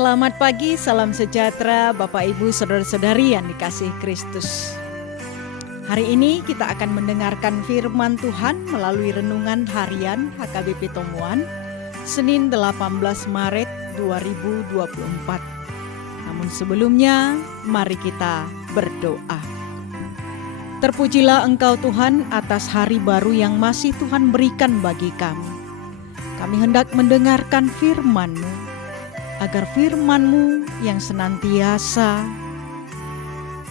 Selamat pagi, salam sejahtera Bapak Ibu Saudara-saudari yang dikasihi Kristus. Hari ini kita akan mendengarkan firman Tuhan melalui renungan harian HKBP Tomuan Senin 18 Maret 2024. Namun sebelumnya mari kita berdoa. Terpujilah Engkau Tuhan atas hari baru yang masih Tuhan berikan bagi kami. Kami hendak mendengarkan firman-Mu, agar firman-Mu yang senantiasa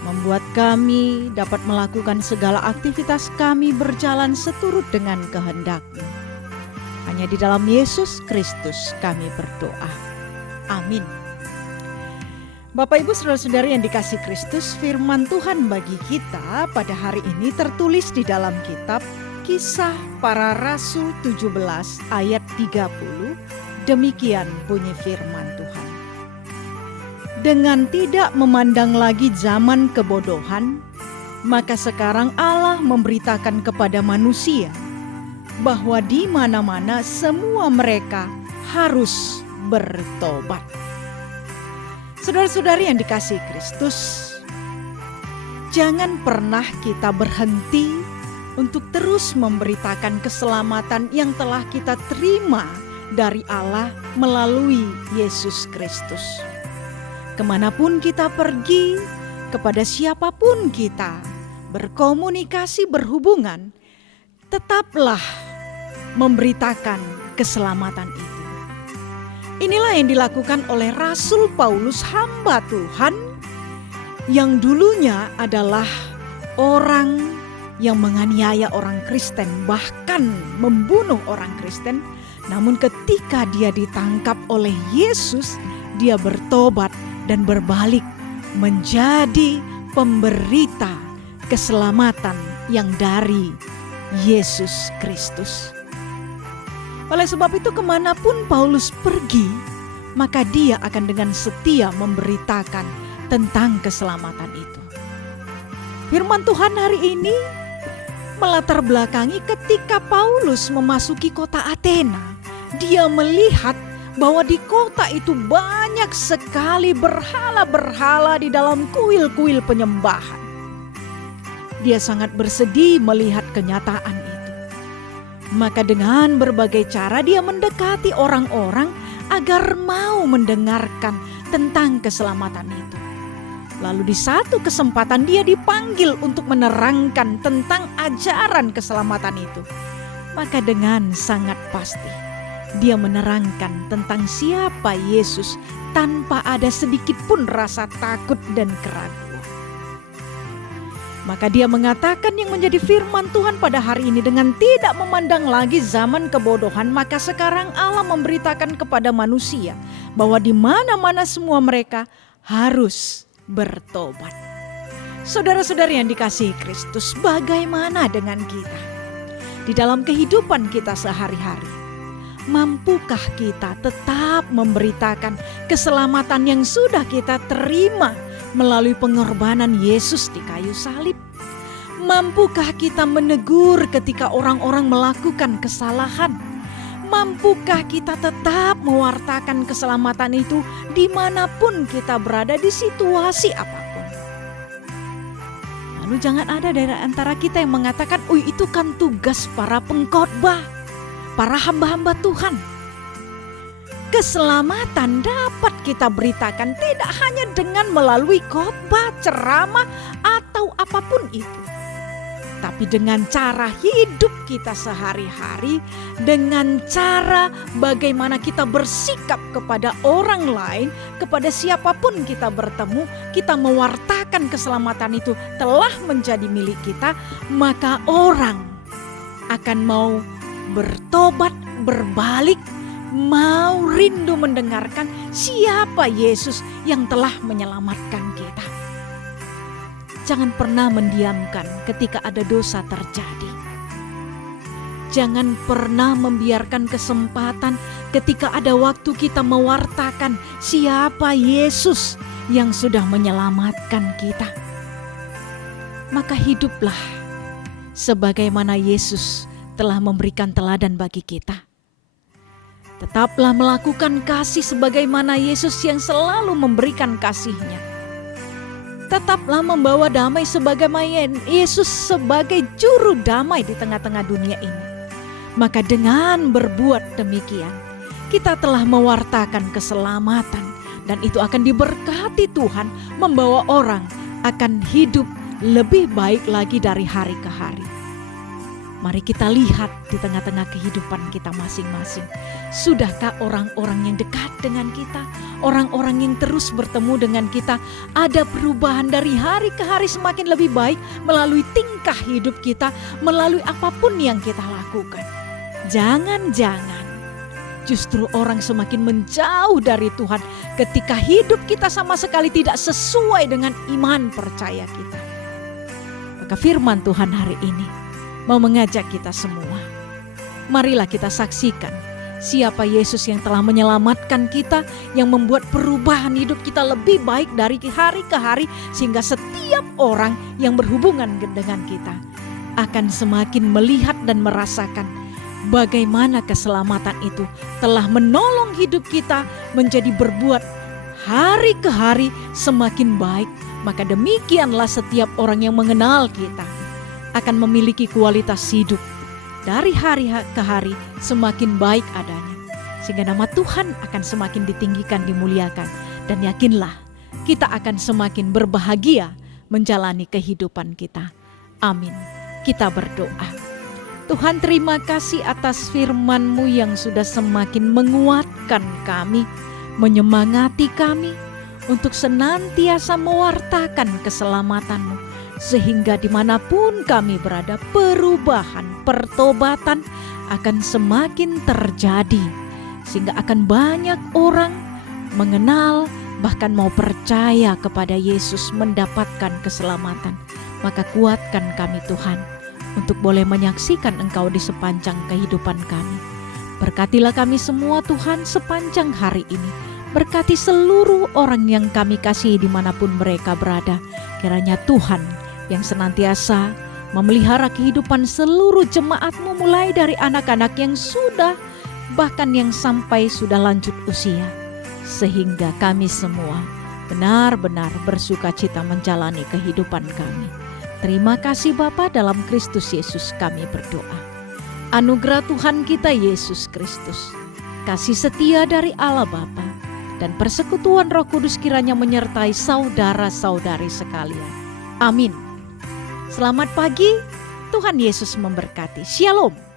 membuat kami dapat melakukan segala aktivitas kami berjalan seturut dengan kehendak-Mu. Hanya di dalam Yesus Kristus kami berdoa. Amin. Bapak Ibu Saudara-saudari yang dikasihi Kristus, firman Tuhan bagi kita pada hari ini tertulis di dalam kitab Kisah Para Rasul 17 ayat 30. Demikian bunyi firman Tuhan. Dengan tidak memandang lagi zaman kebodohan, maka sekarang Allah memberitakan kepada manusia bahwa di mana-mana semua mereka harus bertobat. Saudara-saudari yang dikasihi Kristus, jangan pernah kita berhenti untuk terus memberitakan keselamatan yang telah kita terima dari Allah melalui Yesus Kristus. Kemanapun kita pergi, kepada siapapun kita berkomunikasi, berhubungan, tetaplah memberitakan keselamatan itu. Inilah yang dilakukan oleh Rasul Paulus, hamba Tuhan yang dulunya adalah orang yang menganiaya orang Kristen, bahkan membunuh orang Kristen. Namun ketika dia ditangkap oleh Yesus, dia bertobat dan berbalik menjadi pemberita keselamatan yang dari Yesus Kristus. Oleh sebab itu kemanapun Paulus pergi, maka dia akan dengan setia memberitakan tentang keselamatan itu. Firman Tuhan hari ini melatar belakangi ketika Paulus memasuki kota Athena. Dia melihat bahwa di kota itu banyak sekali berhala-berhala di dalam kuil-kuil penyembahan. Dia sangat bersedih melihat kenyataan itu. Maka dengan berbagai cara dia mendekati orang-orang agar mau mendengarkan tentang keselamatan itu. Lalu di satu kesempatan dia dipanggil untuk menerangkan tentang ajaran keselamatan itu. Maka dengan sangat pasti dia menerangkan tentang siapa Yesus tanpa ada sedikit pun rasa takut dan keraguan. Maka dia mengatakan yang menjadi firman Tuhan pada hari ini, dengan tidak memandang lagi zaman kebodohan, maka sekarang Allah memberitakan kepada manusia bahwa di mana-mana semua mereka harus bertobat. Saudara-saudari yang dikasihi Kristus, bagaimana dengan kita? Di dalam kehidupan kita sehari-hari, mampukah kita tetap memberitakan keselamatan yang sudah kita terima melalui pengorbanan Yesus di kayu salib? Mampukah kita menegur ketika orang-orang melakukan kesalahan? Mampukah kita tetap mewartakan keselamatan itu dimanapun kita berada, di situasi apapun? Lalu jangan ada dari antara kita yang mengatakan, itu kan tugas para pengkhotbah, para hamba-hamba Tuhan. Keselamatan dapat kita beritakan tidak hanya dengan melalui khotbah, ceramah, atau apapun itu, tapi dengan cara hidup kita sehari-hari, dengan cara bagaimana kita bersikap kepada orang lain, kepada siapapun kita bertemu, kita mewartakan keselamatan itu telah menjadi milik kita, maka orang akan mau bertobat, berbalik, mau rindu mendengarkan siapa Yesus yang telah menyelamatkan kita. Jangan pernah mendiamkan ketika ada dosa terjadi. Jangan pernah membiarkan kesempatan ketika ada waktu kita mewartakan siapa Yesus yang sudah menyelamatkan kita. Maka hiduplah sebagaimana Yesus telah memberikan teladan bagi kita. Tetaplah melakukan kasih sebagaimana Yesus yang selalu memberikan kasih-Nya. Tetaplah membawa damai sebagaimana Yesus sebagai juru damai di tengah-tengah dunia ini. Maka dengan berbuat demikian, kita telah mewartakan keselamatan, dan itu akan diberkati Tuhan, membawa orang akan hidup lebih baik lagi dari hari ke hari. Mari kita lihat di tengah-tengah kehidupan kita masing-masing. Sudahkah orang-orang yang dekat dengan kita, orang-orang yang terus bertemu dengan kita, ada perubahan dari hari ke hari semakin lebih baik melalui tingkah hidup kita, melalui apapun yang kita lakukan? Jangan-jangan justru orang semakin menjauh dari Tuhan ketika hidup kita sama sekali tidak sesuai dengan iman percaya kita. Maka firman Tuhan hari ini mau mengajak kita semua. Marilah kita saksikan siapa Yesus yang telah menyelamatkan kita, yang membuat perubahan hidup kita lebih baik dari hari ke hari, sehingga setiap orang yang berhubungan dengan kita akan semakin melihat dan merasakan bagaimana keselamatan itu telah menolong hidup kita menjadi berbuat hari ke hari semakin baik. Maka demikianlah setiap orang yang mengenal kita akan memiliki kualitas hidup dari hari ke hari semakin baik adanya, sehingga nama Tuhan akan semakin ditinggikan, dimuliakan, dan yakinlah kita akan semakin berbahagia menjalani kehidupan kita. Amin. Kita berdoa. Tuhan, terima kasih atas firman-Mu yang sudah semakin menguatkan kami, menyemangati kami untuk senantiasa mewartakan keselamatan-Mu, sehingga dimanapun kami berada, perubahan, pertobatan akan semakin terjadi, sehingga akan banyak orang mengenal, bahkan mau percaya kepada Yesus, mendapatkan keselamatan. Maka kuatkan kami Tuhan, untuk boleh menyaksikan Engkau di sepanjang kehidupan kami. Berkatilah kami semua Tuhan sepanjang hari ini. Berkati seluruh orang yang kami kasihi dimanapun mereka berada. Kiranya Tuhan yang senantiasa memelihara kehidupan seluruh jemaat-Mu, mulai dari anak-anak yang sudah, bahkan yang sampai sudah lanjut usia, sehingga kami semua benar-benar bersukacita menjalani kehidupan kami. Terima kasih Bapa, dalam Kristus Yesus kami berdoa. Anugerah Tuhan kita Yesus Kristus, kasih setia dari Allah Bapa, dan persekutuan Roh Kudus kiranya menyertai saudara-saudari sekalian. Amin. Selamat pagi, Tuhan Yesus memberkati. Shalom.